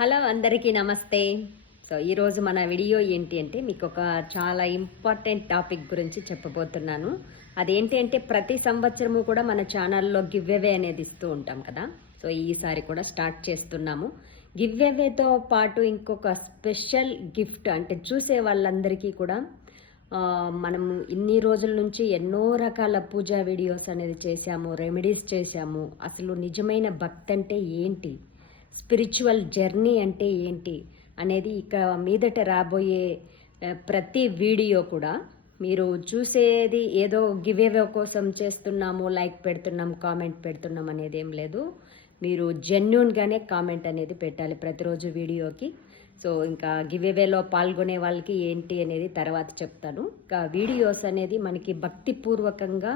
Hello అందరికీ నమస్తే. ఈరోజు మన వీడియో ఏంటి అంటే మీకు ఒక చాలా ఇంపార్టెంట్ టాపిక్ గురించి చెప్పబోతున్నాను. అదేంటి అంటే ప్రతి సంవత్సరము కూడా మన ఛానల్లో గివ్ అవే అనేది ఇస్తూ ఉంటాం కదా. ఈసారి కూడా స్టార్ట్ చేస్తున్నాము. గివ్ అవేతో పాటు ఇంకొక స్పెషల్ గిఫ్ట్ అంటే చూసే వాళ్ళందరికీ కూడా మనం ఇన్ని రోజుల నుంచి ఎన్నో రకాల పూజా వీడియోస్ అనేది చేశాము, రెమెడీస్ చేశాము. అసలు నిజమైన భక్తి అంటే ఏంటి, స్పిరిచువల్ జర్నీ అంటే ఏంటి అనేది ఇక మీదట రాబోయే ప్రతి వీడియో కూడా మీరు చూసేది ఏదో గివ్ అవే కోసం చేస్తున్నాము, లైక్ పెడుతున్నాం, కామెంట్ పెడుతున్నాం అనేది ఏం లేదు. మీరు జెన్యూన్గానే కామెంట్ అనేది పెట్టాలి ప్రతిరోజు వీడియోకి. ఇంకా గివ్ అవేలో పాల్గొనే వాళ్ళకి ఏంటి అనేది తర్వాత చెప్తాను. ఇంకా వీడియోస్ అనేది మనకి భక్తిపూర్వకంగా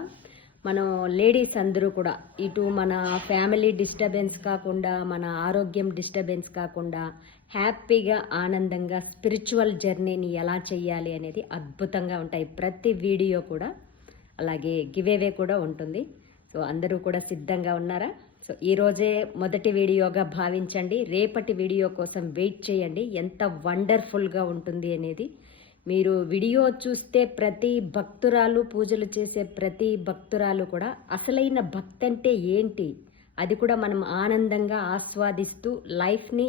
మనం లేడీస్ అందరూ కూడా ఇటు మన ఫ్యామిలీ డిస్టర్బెన్స్ కాకుండా, మన ఆరోగ్యం డిస్టర్బెన్స్ కాకుండా హ్యాపీగా ఆనందంగా స్పిరిచువల్ జర్నీని ఎలా చేయాలి అనేది అద్భుతంగా ఉంటాయి ప్రతి వీడియో కూడా. అలాగే గివ్ అవే కూడా ఉంటుంది. అందరూ కూడా సిద్ధంగా ఉన్నారా? ఈరోజే మొదటి వీడియోగా భావించండి. రేపటి వీడియో కోసం వెయిట్ చేయండి. ఎంత వండర్ఫుల్గా ఉంటుంది అనేది మీరు వీడియో చూస్తే ప్రతి భక్తురాలు, పూజలు చేసే ప్రతి భక్తురాలు కూడా అసలైన భక్తి అంటే ఏంటి, అది కూడా మనం ఆనందంగా ఆస్వాదిస్తూ లైఫ్ని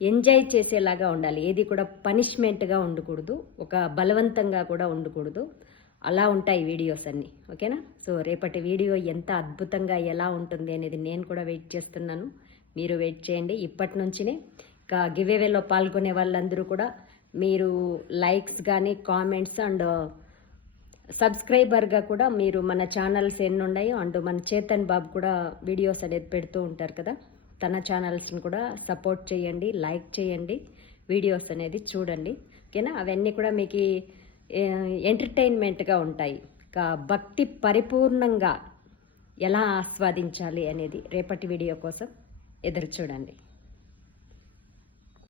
ఎంజాయ్ చేసేలాగా ఉండాలి. ఏది కూడా పనిష్మెంట్గా ఉండకూడదు, ఒక బలవంతంగా కూడా ఉండకూడదు. అలా ఉంటాయి వీడియోస్ అన్నీ. ఓకేనా? రేపటి వీడియో ఎంత అద్భుతంగా ఎలా ఉంటుంది అనేది నేను కూడా వెయిట్ చేస్తున్నాను. మీరు వెయిట్ చేయండి. ఇప్పటి నుంచినే ఇంకా గివ్ అవేలో పాల్గొనే వాళ్ళందరూ కూడా మీరు లైక్స్ కానీ, కామెంట్స్ అండ్ సబ్స్క్రైబర్గా కూడా మీరు మన ఛానల్స్ ఎన్ని ఉన్నాయో అండ్ మన చేతన్ బాబు కూడా వీడియోస్ అనేది పెడుతూ ఉంటారు కదా, తన ఛానల్స్ని కూడా సపోర్ట్ చేయండి, లైక్ చేయండి, వీడియోస్ అనేది చూడండి. ఓకేనా? అవన్నీ కూడా మీకు ఎంటర్టైన్మెంట్గా ఉంటాయి. భక్తి పరిపూర్ణంగా ఎలా ఆస్వాదించాలి అనేది రేపటి వీడియో కోసం ఎదురు చూడండి.